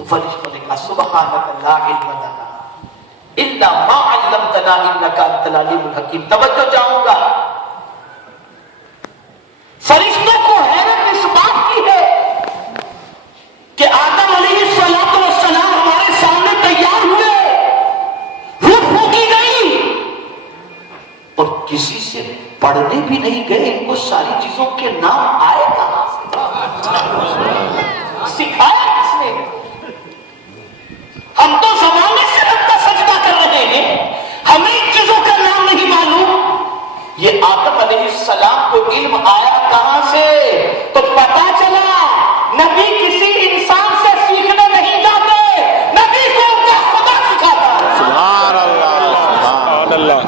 تو فرشتوں نے کہا سبحانک لا علم لنا الا ما علمتنا انک انت العلیم الحکیم. توجہ چاہوں گا، فرشتوں کو حیرت اس بات کی ہے کہ آدم علیہ السلام ہمارے سامنے تیار ہوئے، روح پھونکی گئی اور کسی سے پڑھنے بھی نہیں گئے. ان کو ساری چیزوں کے نام آئے کہاں سے؟ سکھایا کس نے؟ ہم تو زمانے سے رب کا سجدہ کر رہے ہیں، ہمیں ان چیزوں کا نام نہیں معلوم. یہ آدم علیہ السلام کو علم آیا کہاں سے؟ تو پتا چلا نبی کسی انسان سے سیکھنے نہیں جاتے، نبی کو ان کا خدا سکھاتا ہے. سبحان اللہ سبحان اللہ.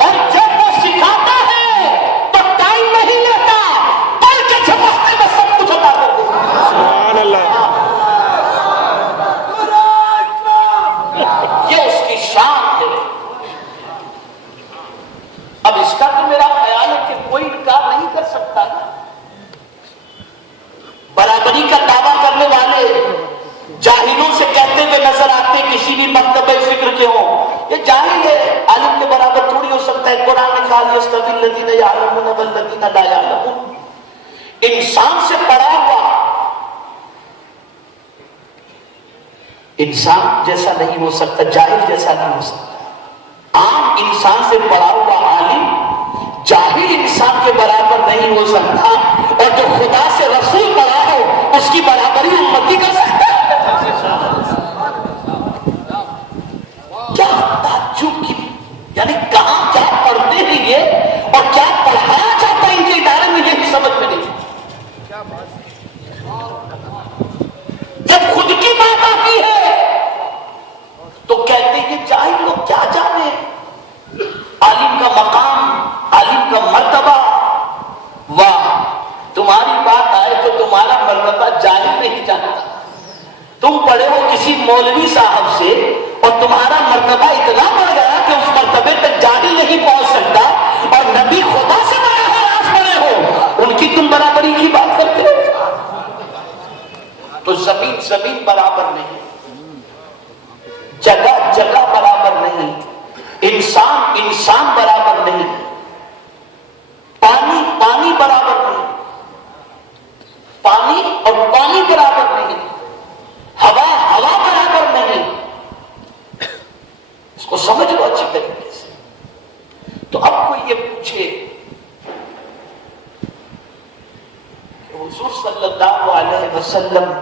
اور جب وہ سکھاتا ہے تو ٹائم نہیں لیتا، پل کے جھپکتے میں سب کچھ عطا کر دیتا ہے. سبحان اللہ. یہ اس کی شان ہے. اب اس کا تو میرا خیال ہے کہ کوئی انکار نہیں کر سکتا نا. برابری کا دعویٰ کرنے والے جاہلوں سے کہتے ہوئے نظر آتے کسی بھی مرتبہ فکر کے ہوں، یہ جاہل ہے، عالم کے برابر تھوڑی ہو سکتا ہے. قرآن نے کہا یستوی الذین یعلمون والذین لا یعلمون. انسان سے پڑھا ہوا انسان جیسا نہیں ہو سکتا، جاہل جیسا نہیں ہو سکتا. عام انسان سے پڑھا ہوا عالم جاہل انسان کے برابر نہیں ہو سکتا، اور جو خدا سے رسول پڑھا ہو اس کی برابری امتی کر سکتا ہے. کیا تعجب کی، یعنی کہاں کیا پڑھتے ہیں یہ اور کیا پڑھایا جاتا ہے ان کے ادارے میں، یہ سمجھ میں نہیں. جب خود کی بات آتی ہے تو کہتے ہیں یہ جاہل لوگ کیا جانے. عالم کا مقام، عالم کا مرتبہ، واہ، تمہاری بات آئے تو تمہارا مرتبہ جاہل نہیں جانتا. تم پڑھے ہو کسی مولوی صاحب سے اور تمہارا مرتبہ اتنا بڑھ گیا کہ اس مرتبے تک جاہل نہیں پہنچ سکتا، اور نبی خدا سے بڑے ہو، راز بڑے ہو، ان کی تم برابری کی بات کرتے ہو. تو زمین زمین برابر نہیں، جگہ جگہ برابر نہیں، انسان انسان برابر نہیں، پانی پانی برابر نہیں، پانی اور پانی برابر نہیں، ہوا ہوا برابر نہیں. اس کو سمجھ لو اچھی طریقے سے. تو اب کوئی یہ پوچھے کہ حضور صلی اللہ علیہ وسلم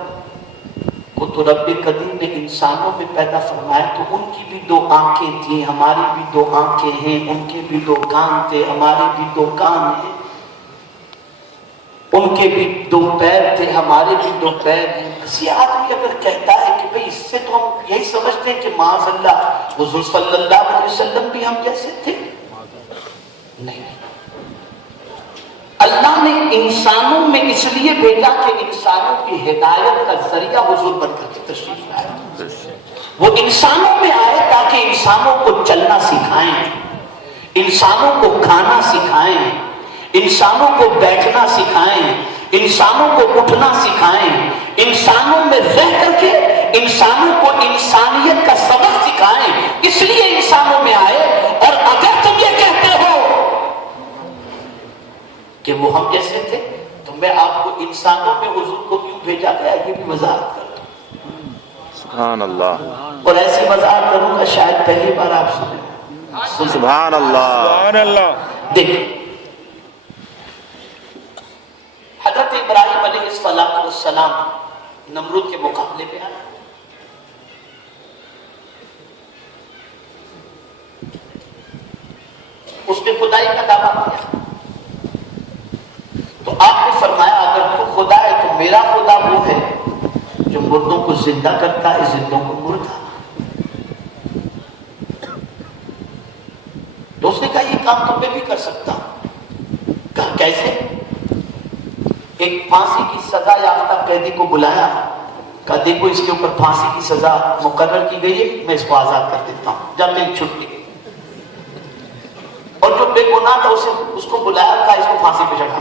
کو تو رب قدیم نے انسانوں میں پیدا فرمایا، تو ان کی بھی دو آنکھیں تھیں، ہماری بھی دو آنکھیں ہیں، ان کے بھی دو کان تھے، ہمارے بھی دو کان ہیں. ان کے بھی دو پیر تھے، ہمارے بھی دو پیر ہیں. کسی آدمی اگر کہتا ہے کہ بھئی اس سے تو ہم یہی سمجھتے ہیں کہ معاذ اللہ حضور صلی اللہ علیہ وسلم بھی ہم جیسے تھے. نہیں، اللہ نے انسانوں میں اس لیے بھیجا کہ انسانوں کی ہدایت کا ذریعہ حضور بن کر کے تشریف لائے. وہ انسانوں میں آئے تاکہ انسانوں کو چلنا سکھائیں، انسانوں کو کھانا سکھائیں، انسانوں کو بیٹھنا سکھائیں، انسانوں کو اٹھنا سکھائیں، انسانوں میں رہ کر کے انسانوں کو انسانیت کا سبق سکھائیں. اس لیے انسانوں میں آئے. اور اگر تم یہ کہتے ہو کہ وہ ہم جیسے تھے تو میں آپ کو انسانوں میں حضور کو کیوں بھیجا گیا، یہ بھی وضاحت کر رہا ہوں. سبحان اللہ. اور ایسی وضاحت کروں گا شاید پہلی بار آپ سنیں. سبحان اللہ سبحان اللہ. دیکھیں، حضرت ابراہیم علیہ السلام نمرود کے مقابلے پہ آیا. اس نے خدائی کا دعویٰ کیا. تو آپ نے فرمایا اگر تو خدا ہے تو میرا خدا وہ ہے جو مردوں کو زندہ کرتا ہے، زندوں کو مردہ. تو اس نے کہا یہ کام تو میں بھی کر سکتا ہوں. کہا کیسے؟ ایک پھانسی کی سزا یافتہ قیدی کو بلایا، کہا دیکھو اس کے اوپر پھانسی کی سزا مقرر کی گئی ہے، میں اس کو آزاد کر دیتا ہوں، جب تک چھٹی گئی. اور جو بے گناہ تھا اس کو بلایا، کہا اس کو پھانسی پہ چڑھا.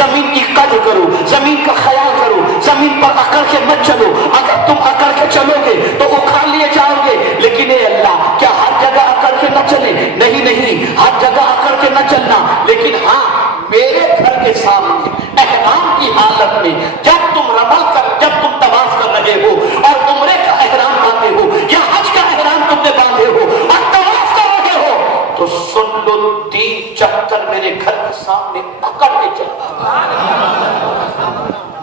زمین کی قدر کرو, زمین کا خیال کرو, زمین پر اکڑ کے مت چلو. اگر تم اکڑ کے چلو گے تو اکھاڑ لیے جاؤ گے. لیکن اے اللہ, کیا ہر جگہ اکڑ کے نہ چلے؟ نہیں, ہر جگہ اکڑ کے نہ چلنا, لیکن ہاں میرے گھر کے سامنے احرام کی حالت میں جب تم جب تم طواف کر رہے ہو اور عمرے کا احرام باندھے ہو یا حج کا احرام تم نے باندھے ہو اور طواف کر رہے ہو, تو سن لو 3 چکر میرے گھر کے سامنے اکڑ کے چلنا.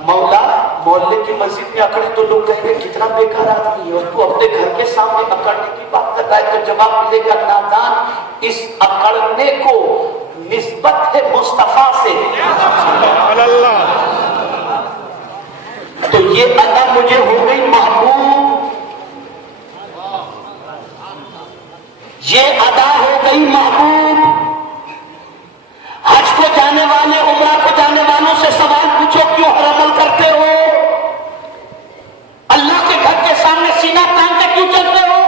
مولا, محلے کی مسجد میں اکڑے تو لوگ کہیں گے کتنا بیکار آدمی ہے, اور تو اپنے گھر کے سامنے اکڑنے کی بات کر رہا ہے. تو جواب ملے گا, نادان, اس اکڑنے کو نسبت ہے مصطفیٰ سے. سبحان اللہ. تو یہ ادا مجھے ہو گئی محبوب, یہ ادا ہو گئی محبوب. حج کو جانے والے, عمرہ کو جانے والوں سے سوال پوچھو کیوں ہر عمل کرتے ہو؟ اللہ کے گھر کے سامنے سینہ تان کے کیوں چلتے ہو؟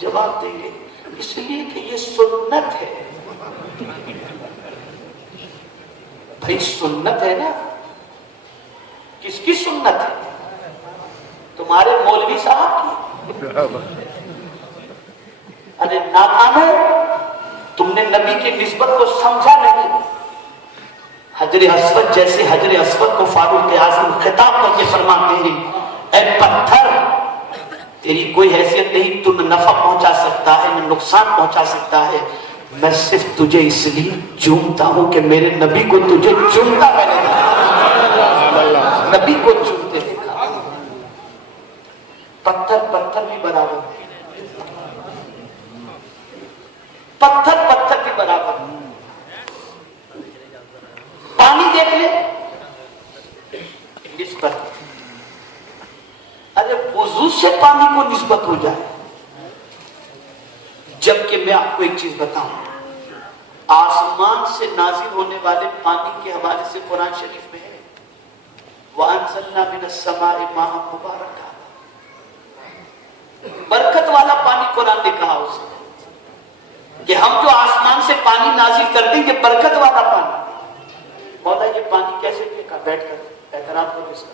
جواب دیں گے اس لیے کہ یہ سنت ہے. بھائی سنت ہے نا, کس کی سنت ہے؟ تمہارے مولوی صاحب کی. ارے نادانو, تم نے نبی کی نسبت کو سمجھا نہیں. حجر اسود جیسے حجر اسود کو فاروق اعظم خطاب کر کے فرماتے ہیں, اے پتھر, تیری کوئی حیثیت نہیں, تو نہ نفع پہنچا سکتا ہے نہ نقصان پہنچا سکتا ہے, میں صرف تجھے اس لیے چومتا ہوں کہ میرے نبی کو تجھے چومتا میں نے دیکھا, نبی کو چومتے دیکھا. پتھر بھی برابر, پتھر بھی برابر. پانی دیکھ لے, نسبت. ارے وضو سے پانی کو نسبت ہو جائے. جبکہ میں آپ کو ایک چیز بتاؤں, آسمان سے نازل ہونے والے پانی کے حوالے سے قرآن شریف میں ہے, وَأَنزَلْنَا مِنَ السَّمَاءِ مَاءً مُبَارَكًا, برکت والا پانی قرآن نے کہا اسے, کہ ہم جو آسمان سے پانی نازل کر دیں یہ برکت والا پانی. مولا یہ پانی کیسے پھینکا؟ بیٹھ کر احترام کرو اس کا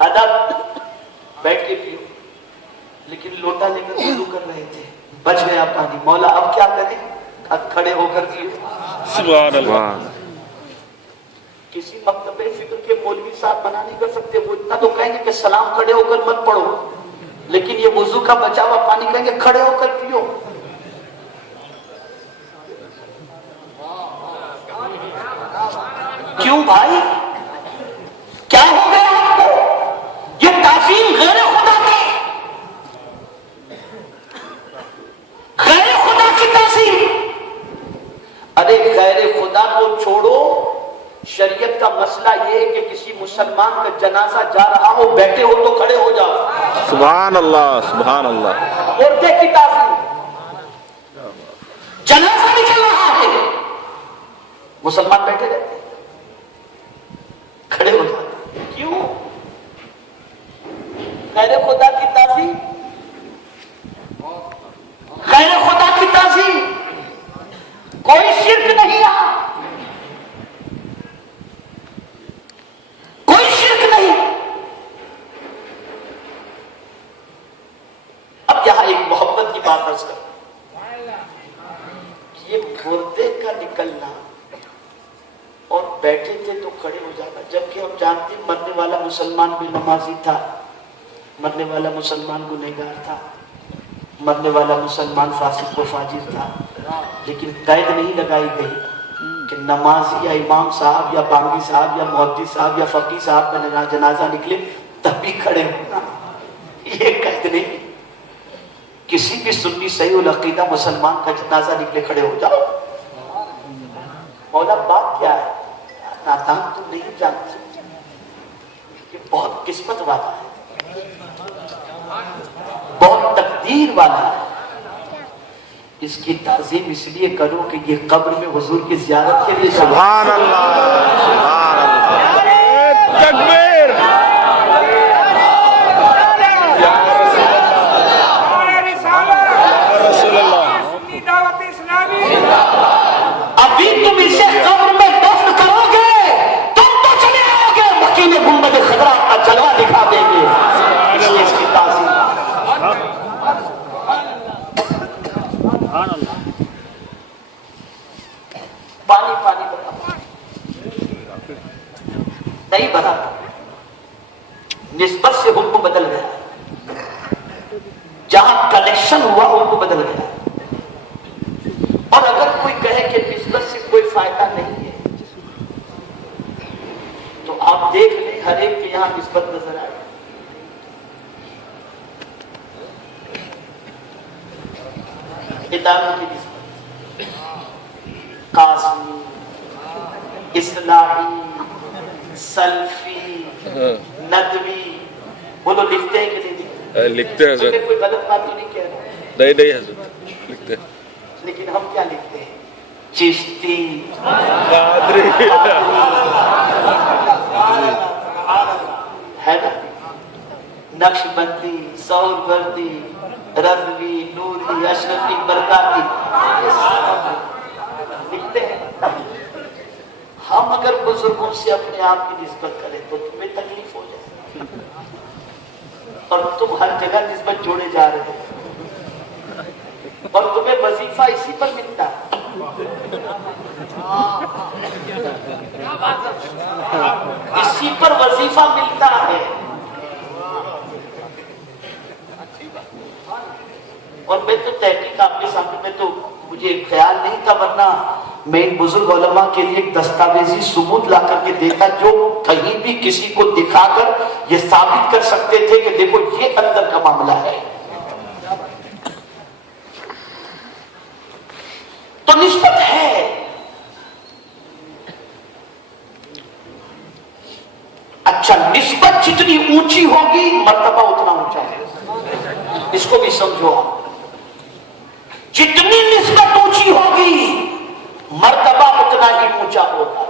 ادب, بیٹھ کے پیو. لیکن لوٹا لے کر وضو کر رہے تھے, بچ گیا پانی. مولا اب کیا کریں؟ کھڑے ہو کر پیو. سبحان اللہ. کسی مکتب فکر کے مولوی صاحب منع نہیں کر سکتے, وہ اتنا تو کہیں گے کہ سلام کھڑے ہو کر مت پڑھو, لیکن یہ وضو کا بچا ہوا پانی کہیں گے کھڑے ہو کر پیو. کیوں بھائی, کیا ہو گیا آپ کو؟ یہ تعظیم غیر خدا کی, غیر خدا کی تعظیم. ارے غیر خدا کو چھوڑو, شریعت کا مسئلہ یہ ہے کہ کسی مسلمان کا جنازہ جا رہا ہو, بیٹھے ہو تو کھڑے ہو جاؤ. سبحان اللہ, سبحان اللہ. مردے کی تعظیم, جنازہ نکل رہا ہے, مسلمان بیٹھے رہتے, کھڑے ہو جاتے. کیوں؟ غیر خدا کی تعظیم, غیر خدا کی تعظیم, کوئی شرک نہیں ہے, کوئی شرک نہیں. اب یہاں ایک محبت کی بات عرض کروں, یہ مردے کا نکلنا اور بیٹھے تھے تو کھڑے ہو جاتا, جبکہ ہم جانتے ہیں مرنے والا مسلمان بھی نمازی تھا, مرنے والا مسلمان گنہگار تھا, مرنے والا مسلمان فاسق و فاجر تھا, لیکن قید نہیں لگائی گئی کہ نمازی یا امام صاحب یا بانگی صاحب یا مؤذن صاحب یا فقیہ صاحب کا جنازہ نکلے تب بھی کھڑے ہونا, یہ قید نہیں. کسی بھی سنی صحیح العقیدہ مسلمان کا جنازہ نکلے کھڑے ہو جاؤ. مولا بات کیا ہے؟ نادان تو نہیں جانتے, یہ بہت قسمت والا ہے, بہت تقدیر والا ہے. اس کی تعظیم اس لیے کرو کہ یہ قبر میں حضور کی زیارت کے لیے. سبحان اللہ, سبحان اللہ. تکبیر. ابھی تم اسے قبر میں پانی پانی بنا نہیں بنا، نسبت سے حکم بدل گیا، جہاں کنیکشن ہوا حکم بدل گیا۔ اور اگر کوئی کہے کہ نسبت سے کوئی فائدہ نہیں ہے تو آپ دیکھ لیں ہر ایک کے یہاں نسبت نظر آئے۔ اداروں کی نسبت، قاسمی، اصلاحی، سلفی، ندوی، بولو لکھتے ہیں کہ نہیں لکھتے؟ لکھتے ہیں حضرت، کوئی غلط بات تو نہیں کہہ رہا؟ نہیں حضرت لکھتے ہیں، لیکن ہم کیا لکھتے ہیں؟ چشتی، قادری، ہے نا، نقش بندی، سور بردی، رضوی، نوری، اشرفی، برکاتی، لکھتے ہیں۔ ہم اگر بزرگوں سے اپنے آپ کی نسبت کریں تو تمہیں تکلیف ہو جائے، اور تم ہر جگہ نسبت جوڑے جا رہے ہیں، اور تمہیں وظیفہ اسی پر ملتا ہے۔ اسی پر وظیفہ ملتا ہے، اور میں تو تحقیق آپ کے سامنے میں تو مجھے خیال نہیں تھا، ورنہ میں ان بزرگ علماء کے لیے ایک دستاویزی ثبوت لا کر کے دیتا جو کہیں بھی کسی کو دکھا کر یہ ثابت کر سکتے تھے کہ دیکھو یہ اندر کا معاملہ ہے۔ تو نسبت ہے۔ اچھا، نسبت جتنی اونچی ہوگی مرتبہ اتنا اونچا ہے، اس کو بھی سمجھو آپ۔ جتنی نسبت اونچی ہوگی مرتبہ اتنا ہی اونچا ہوگا۔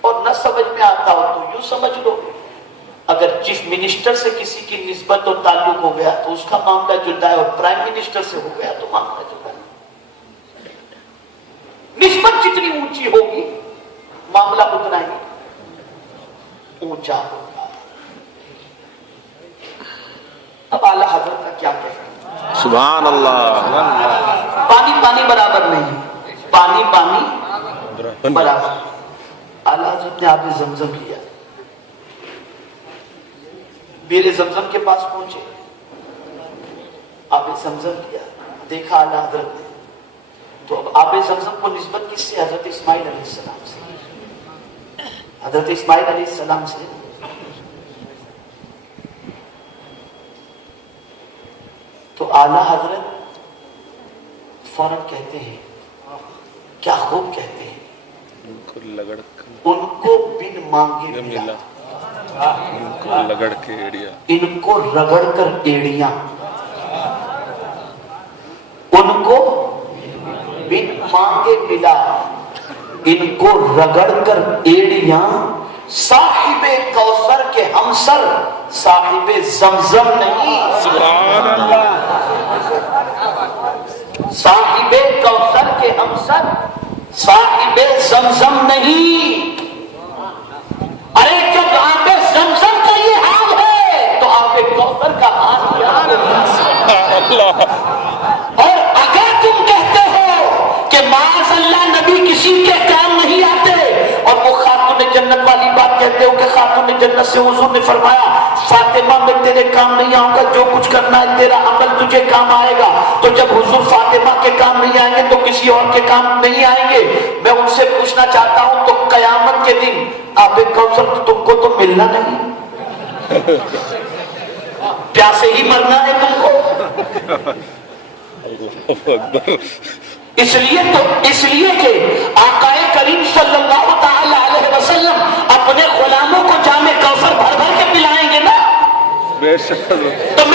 اور نہ سمجھ میں آتا ہو تو یوں سمجھ لو، اگر چیف منسٹر سے کسی کی نسبت اور تعلق ہو گیا تو اس کا معاملہ جدا ہے، اور پرائم منسٹر سے ہو گیا تو معاملہ جدا ہے۔ نسبت جتنی اونچی ہوگی معاملہ اتنا ہی اونچا ہوگا۔ اب اعلیٰ حضرت کا کیا کہنا؟ سبحان اللہ، پانی پانی برابر نہیں، پانی پانی برابر۔ اعلیٰ حضرت نے آب زمزم کیا، بیر زمزم کے پاس پہنچے، آب زمزم کیا، دیکھا اعلیٰ حضرت نے، تو اب آب زمزم کو نسبت کس سے؟ حضرت اسماعیل علیہ السلام سے، حضرت اسماعیل علیہ السلام سے۔ تو اعلیٰ حضرت فوراً کہتے ہیں، کیا خوب کہتے ہیں، ان کو بن مانگے ملا، ان کو لگڑ کے ایڑیا، ان کو رگڑ کر ایڑیاں، ان کو بن مانگے ملا، ان کو رگڑ کر ایڑیاں، صاحب کوثر کے ہمسر صاحب زمزم نہیں۔ سبحان اللہ، صاحب کوثر کے ہمسر صاحب زمزم نہیں۔ ارے جب آب زمزم کا یہ حال ہے تو آب کوثر کا حال کیا ہے؟ اور اگر تم کہتے ہو کہ معاذ اللہ نبی کسی کے کام نہیں آتے، اور وہ خاتون جنت والی بات کہتے ہو کہ خاتون جنت سے حضور نے فرمایا فاطمہ میں تیرے کام نہیں آؤں گا، جو کچھ کرنا ہے تیرا عمل تجھے کام آئے گا، تو جب حضور فاطمہ کے کام نہیں آئیں گے تو کسی اور کے کام نہیں آئیں گے۔ میں ان سے پوچھنا چاہتا ہوں، تو قیامت کے دن آب کوثر تم کو تو ملنا نہیں، پیاسے ہی مرنا ہے تم کو۔ اس لیے کہ آقا کریم صلی اللہ تعالی علیہ وسلم اپنے غلاموں کو جام کوثر بھر بھر کے پلائیں گے نا، بے شک، تو